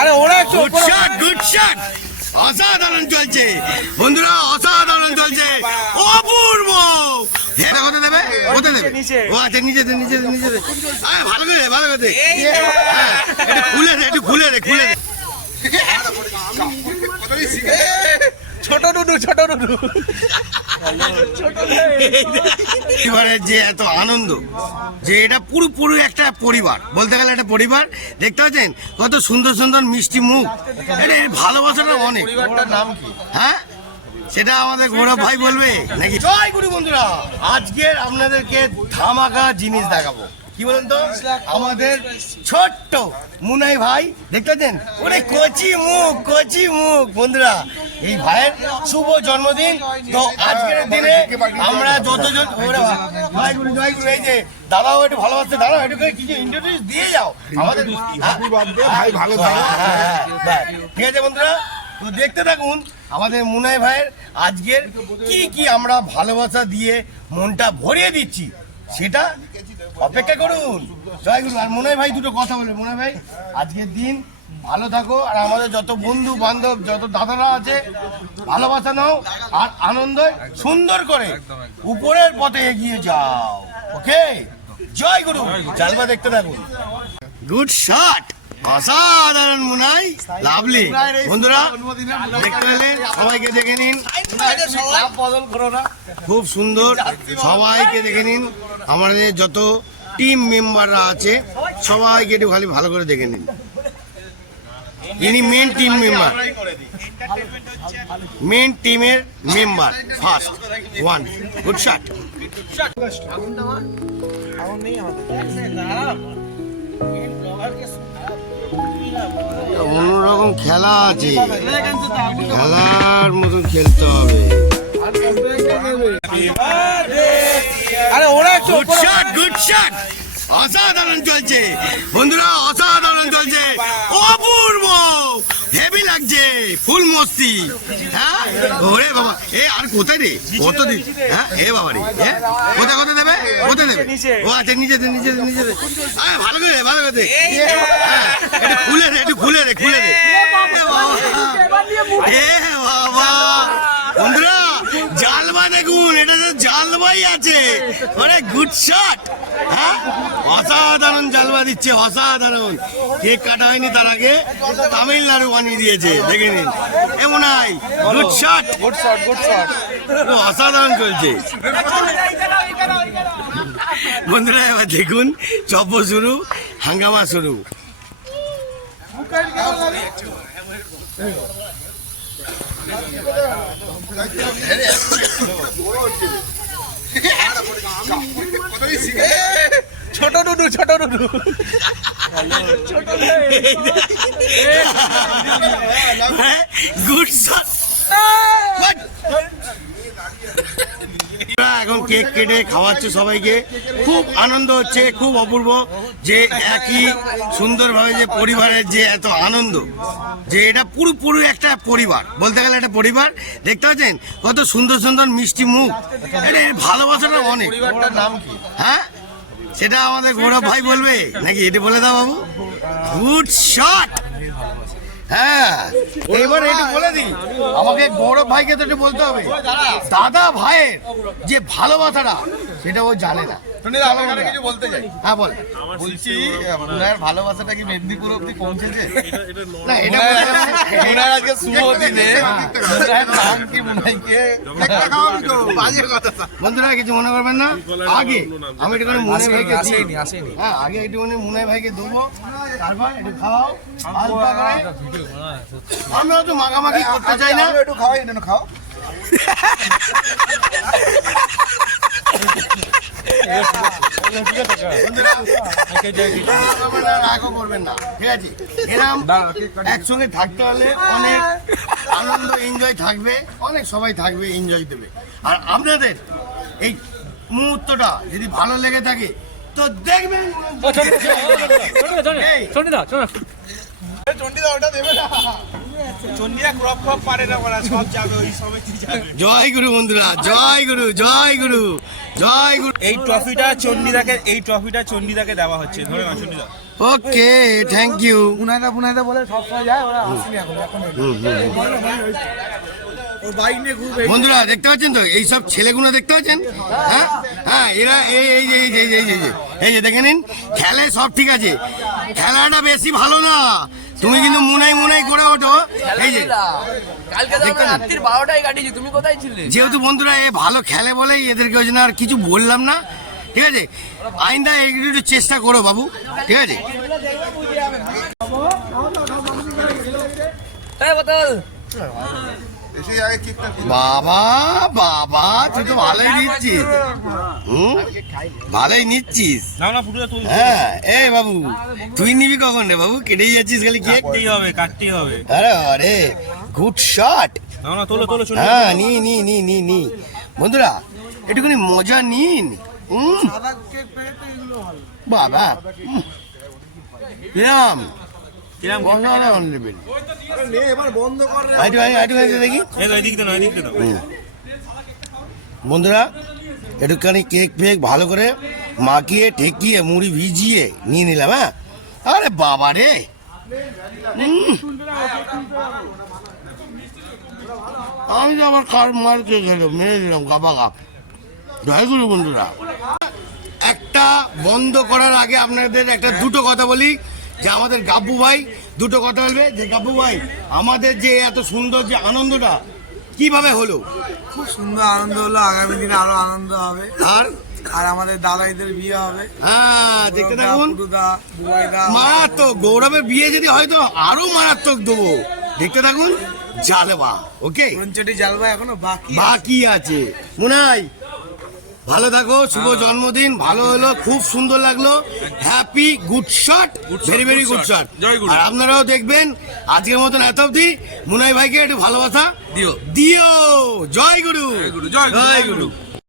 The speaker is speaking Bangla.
আরে ওরা গুড শট গুড শট অসাধারণ চলছে। বন্ধুরা অসাধারণ চলছে। অপূর্ব! এটা কত দেবে? কত দেবে? নিচে। ও আচ্ছা নিচে দে নিচে দে নিচে দে। আরে ভালো করে ভালো করে হ্যাঁ, একটু খুলে দে একটু খুলে দে খুলে দে। ছোট ডুডু ছোট ডুডু পরিবারের যে এত আনন্দ যে এটা পুরো পুরো একটা পরিবার। বলতে গেলে একটা পরিবার। দেখতে পাচ্ছেন? কত সুন্দর সুন্দর মিষ্টি মুখ। এটা এর ভালোবাসাটা অনেক। পরিবারটার নাম কি? হ্যাঁ? সেটা আমাদের গৌরব ভাই বলবে নাকি? জয় গুরু বন্ধুরা আজকের আপনাদেরকে ধামাকা জিনিস দেখাবো। কি বলেন তো? আমাদের ছোট্ট মুনাই ভাই দেখতে পাচ্ছেন? ওরে কচি মুখ কচি মুখ বন্ধুরা। এই ভাইয়ের শুভ জন্মদিন। তো আজকের দিনে আমরা যতজন ওরে গুরু জয় গুরু এই যে দাদাও একটু ভালোবাসতে দাঁড়াও একটু কিছু ইন্ট্রোডিউস দিয়ে যাও। আমাদের ভাই ভালো। হ্যাঁ, হ্যাঁ, হ্যাঁ। ঠিক আছে বন্ধুরা তো দেখতে থাকুন আমাদের মুনাই ভাইয়ের আজকের কি কি আমরা ভালোবাসা দিয়ে মনটা ভরিয়ে দিচ্ছি সেটা অপেক্ষা করুন। জয় গুরু আর মুনাই ভাই দুটো কথা বলবে। মুনাই ভাই আজকের দিন ভালো থাকো, আর আমাদের যত বন্ধু বান্ধব, যত দাদারা আছে, ভালোবাসা নাও আর আনন্দ সুন্দর করে উপরের পথে এগিয়ে যাও। ওকে? জয় গুরু। চালবা দেখতে থাকুন। গুড শট অসাধারণ, মুনাই। লাভলি বন্ধুরা, দেখতে পেলেন সবাইকে দেখে নিন। খুব সুন্দর। সবাইকে দেখে নিন। আমাদের যত টিম মেম্বাররা আছে, সবাইকে একটু খালি ভালো করে দেখে নিন। ইনি মেন টিম মেম্বার মেন টিমের member first one good shot অন্যরকম খেলা আছে। খেলার মতন খেলতে হবে। আরে ওরা গুড শট গুড শট অসাধারণ চলছে। বন্ধুরা অসাধারণ চলছে। লাগছে ফুল মস্তি। হ্যাঁ? ওরে বাবা এ আর কোথায় রে? কত দিন? হ্যাঁ? এ বাবা রে হ্যাঁ কোথায় কোথায় দেবে? কোথায় দেবে? ও আচ্ছা নিচে দে নিচে দে নিচে দে ভালো করে ভালো করে দে হ্যাঁ একটু খুলে রে একটু খুলে দে খুলে দে। এ বাবা। বন্ধুরা জালবা দেখুন এটা তো জালবাই আছে। মানে গুড শট হ্যাঁ? অসাধারণ জালবা দিচ্ছে অসাধারণ। কেক কাটা হয়নি তার আগে তামিলনাড়ু বানিয়ে দিয়েছে দেখে নিন। এমন নাই good shot good shot good shot অসাধারণ চলছে বন্ধুরা এবার দেখুন চপ শুরু হাঙ্গামা শুরু। ছোট ডুডু ছোট ডুডু গুড শট। এখন কেক কেটে খাওয়াচ্ছে সবাইকে। খুব আনন্দ হচ্ছে খুব অপূর্ব যে একই সুন্দরভাবে যে পরিবারের যে এত আনন্দ যে এটা পুরো পুরো একটা পরিবার। বলতে গেলে একটা পরিবার। দেখতে পাচ্ছেন? কত সুন্দর সুন্দর মিষ্টি মুখ। এটা ভালোবাসাটা অনেক। নাম কি? হ্যাঁ? সেটা আমাদের গৌরব ভাই বলবে। নাকি এটা বলে দাও বাবু? গুড শট হ্যাঁ এবার একটু বলে দিই। আমাকে গৌরব ভাইকে তো একটু বলতে হবে। দাদা ভাইয়ের যে ভালোবাসাটা সেটা ও জানে না। বলতে হ্যাঁ বল। বলছি আপনার ভালোবাসাটা কি মেদিনীপুর অব্দি পৌঁছেছে? না এটা বলতে হবে না। ওনার আজকে শুভ দিনে নাম কি মুনাইকে? বন্ধুরা কিছু মনে করবেন না? আগে আমি একটুখানি ভাইকে দিই। আসেনি আসেনি। হ্যাঁ আগে মুনে ভাইকে দেবো তারপর একটু খাওয়াও আমরা তো মাখামাখি করতে চাই না। একটু খাওয়াই একটু খাও। রাগও করবেন না ঠিক আছে? এরম একসঙ্গে থাকতে হলে অনেক আনন্দ এনজয় থাকবে অনেক সবাই থাকবে এনজয় দেবে। আর আপনাদের এই মুহূর্তটা যদি ভালো লেগে থাকে তো দেখবেন। এই, চন্ডিদা ওটা দেবে না। চন্ডিয়া ক্রপ ক্রপ পারে না বলা সব যাবে ওই সমিতি যাবে। জয় গুরু বন্ধুরা জয় গুরু জয় গুরু জয় গুরু। এই ট্রফিটা চন্ডিদাকে এই ট্রফিটা চন্ডিদাকে দেওয়া হচ্ছে। ধরে না চন্ডিদা ওকে থ্যাংক ইউ পুনাইদা পুনাইদা বলে সবসময় যায় ওরা আসেনি এখন এখন বন্ধুরা দেখতে পাচ্ছেন তো? এইসব ছেলেগুলো দেখতে পাচ্ছেন? হ্যাঁ? হ্যাঁ এরা এই এই যে এই যে এই যে এই যে, দেখে নিন। খেলে সব ঠিক আছে। খেলাটা বেশি ভালো না। তুমি কিন্তু মুনাই মুনাই করে ওঠো। এই যে যেহেতু বন্ধুরা এ ভালো খেলে বলেই এদেরকে ওই জন্য আর কিছু বললাম না। ঠিক আছে? আইনদা এগুলো একটু চেষ্টা করো বাবু। ঠিক আছে? তাই বোতল। বাবা বাবা তুই তো ভালোই নিচ্ছিস। হুম? ভালোই নিচ্ছিস। হ্যাঁ এ বাবু তুই নিবি কখন রে বাবু? কেটেই যাচ্ছিস খালি কেক? হবে কাটতেই হবে। আরে আরে গুড শট না না তোলো তোলো হ্যাঁ নি নি নি নি নি। বন্ধুরা একটুখানি মজা নিন। ভালো। বাবা উম। বন্ধুরা একটুখানি কেক ফেক ভালো করে মাখিয়ে ঠেকিয়ে মুড়ি ভিজিয়ে নিয়ে নিলাম হ্যাঁ? আরে বাবা রে। আমি তো আবার কার মারতে গেল মেরে দিলাম গাবা গাপ জয় গুরু বন্ধুরা। একটা বন্ধ করার আগে আপনাদের একটা দুটো কথা বলি। যে আমাদের গাব্বু ভাই দুটো কথা বলবে। যে গাব্বু ভাই আমাদের যে এত সুন্দর যে আনন্দটা কীভাবে হলো? খুব সুন্দর আনন্দ হলো আগামী দিনে আরও আনন্দ হবে। আর? আর আমাদের দাদাইদের বিয়ে হবে। হ্যাঁ দেখতে থাকুন। মারাত্মক গৌরবের বিয়ে যদি হয় তো আরও মারাত্মক দেবো। দেখতে থাকুন জালবা ওকে? জালবা এখনও বাকি বাকি আছে। মুনাই ভালো থাকো শুভ জন্মদিন ভালো হলো খুব সুন্দর লাগল। Happy good shot very very good shot আর আপনারাও দেখবেন আজকের মতন এত অব্দি মুনাই ভাইকে একটু ভালোবাসা দিও। দিও। জয় গুরু। জয় গুরু।